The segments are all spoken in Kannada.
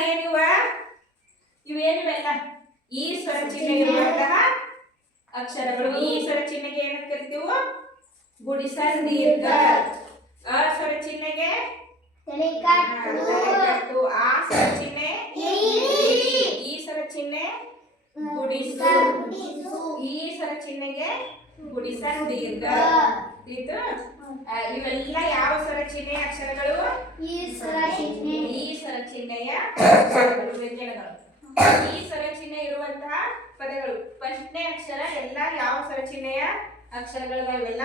ಏನಿವ ಇವೇನಿವೆಲ್ಲ ಈ ಸ್ವರ ಚಿಹ್ನೆ ಇರುವಂತಹ ಅಕ್ಷರಗಳು ಈ ಸ್ವರ ಚಿಹ್ನೆಗೆ ಏನಂತ ಕರಿತೀವಿ ಗುಡಿಸಲ್ ದೀರ್ಘ ಅ ಸ್ವರ ಚಿಹ್ನೆಗೆ ಆ, ತಲೆಕಟ್ಟು. ಆ ಸ್ವರ ಚಿಹ್ನೆ ಈ ಸ್ವರ ಚಿಹ್ನೆ ಗುಡಿಸು ಈ ಸ್ವರ ಚಿಹ್ನೆಗೆ ಗುಡಿಸಲ್ ದೀರ್ಘ ಇದು ಇವೆಲ್ಲ ಯಾವ ಸ್ವರ ಚಿಹ್ನೆ ಅಕ್ಷರಗಳು? ಈ ಸ್ವರ ಚಿಹ್ನೆಯ ಅಕ್ಷರಗಳು, ವ್ಯಂಜನಗಳು. ಈ ಸ್ವರ ಚಿಹ್ನೆ ಇರುವಂತಹ ಪದಗಳು. ಫಸ್ಟ್ನೇ ಅಕ್ಷರ ಎಲ್ಲ ಯಾವ ಸ್ವರ ಚಿಹ್ನೆಯ ಅಕ್ಷರಗಳು ಇವೆಲ್ಲ?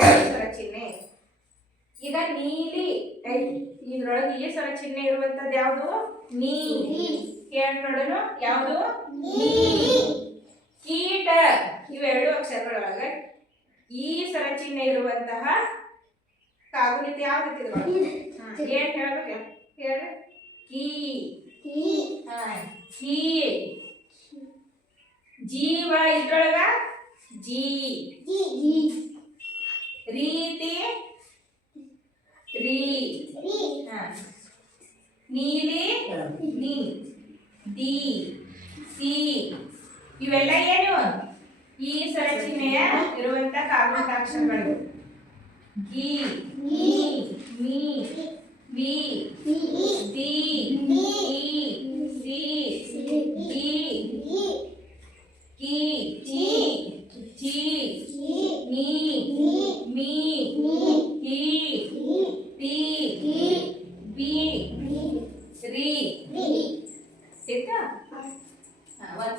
ಈ ಸ್ವರ ಚಿಹ್ನೆ. ಈಗ ನೀಲಿ ಐತಿ ಇದ್ರೊಳಗೆ ಈ ಸ್ವರ ಚಿಹ್ನೆ ಇರುವಂತದ್ದು ಯಾವುದು? ನೀಲಿ. ಹೇಳಿ ನೋಡೋಣ ಯಾವುದು? ನೀಲಿ. ಕೀಟ. ಇವೆರಡು ಅಕ್ಷರಗಳೊಳಗೆ ಈ ಸರ ಚಿಹ್ನೆ ಇರುವಂತಹ ಕಾಗುಣಿತ ಯಾವ ರೀತಿ? ಏನ್ ಹೇಳ್ಬೇಕು? ಹೇಳ ಕೀ. ಕೀ. ಜೀವ ಇದ್ರೊಳಗ ಜಿ. ರೀತಿ. ರೀ. ಹಾ. ನೀಲಿ. ನೀ. ದಿ. ಸಿ. ಇವೆಲ್ಲ ಏನು ಈ ಸ್ವರ ಚಿಹ್ನೆಯ ಇರುವಂತ ಕಾಗುಣಿತ ಅಕ್ಷರಗಳು ಗಿ ನೀ ಮೀ ವಿ ದಿ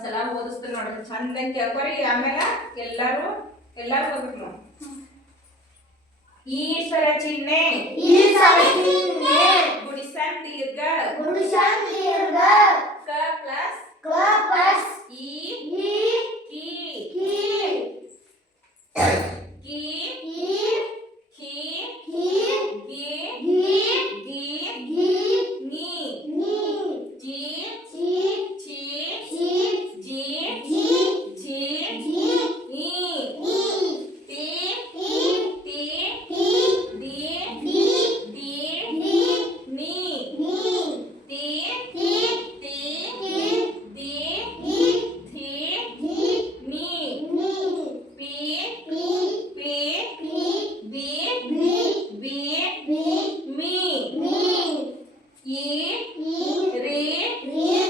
ಒಂದ್ಸಲ ಓದಿಸ್ತು ನೋಡ್ರಿ. ಚಂದ ಕೇಳ್ಕೊರಿ ಆಮೇಲೆ ಎಲ್ಲರೂ ಎಲ್ಲರೂ ಹೋಗ್ಬೇಕು ನಾವು ಈಶ್ವರ ಚಿಹ್ನೆ. ಗುಡಿಸನ್ ದೀರ್ಘ. ಕ ಪ್ಲಸ್ ಈ ಕಿ. ಕಿ. green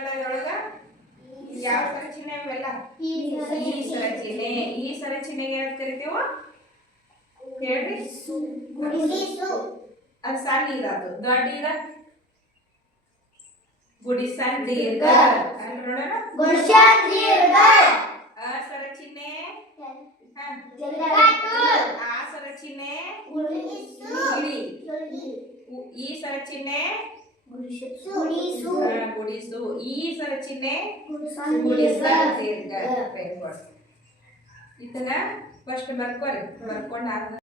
ಚಿಹ್ನೆ ಅಕ್ಷರಗಳದ ಇದ್ರೊಳಗ ಯಾವ ಸ್ವರ ಚಿಹ್ನೆ ಇವೆಲ್ಲ ಈ ಸ್ವರ ಚಿಹ್ನೆ ಈ ಸ್ವರ ಚಿಹ್ನೆಗೆ ಏನಂತ ಕರಿತೀವ ಹೇಳ್ರಿ ಅದು ಸಣ್ಣ ಇದಾತು ದೊಡ್ಡ ಇದ ಗುಡಿ ಸಣ್ಣ ದೀರ್ಘ ಅಲ್ಲಿ ನೋಡೋಣ ಆ ಸ್ವರ ಚಿಹ್ನೆ ಹ. ಆ ಸ್ವರ ಚಿಹ್ನೆ ಇಳಿ ಉ- ಈ ಸ್ವರ ಈ ಇದನ್ನ ಫಸ್ಟ್ ಬರ್ಕೋರಿ ಬರ್ಕೊಂಡು ಆದ್ಮೇಲೆ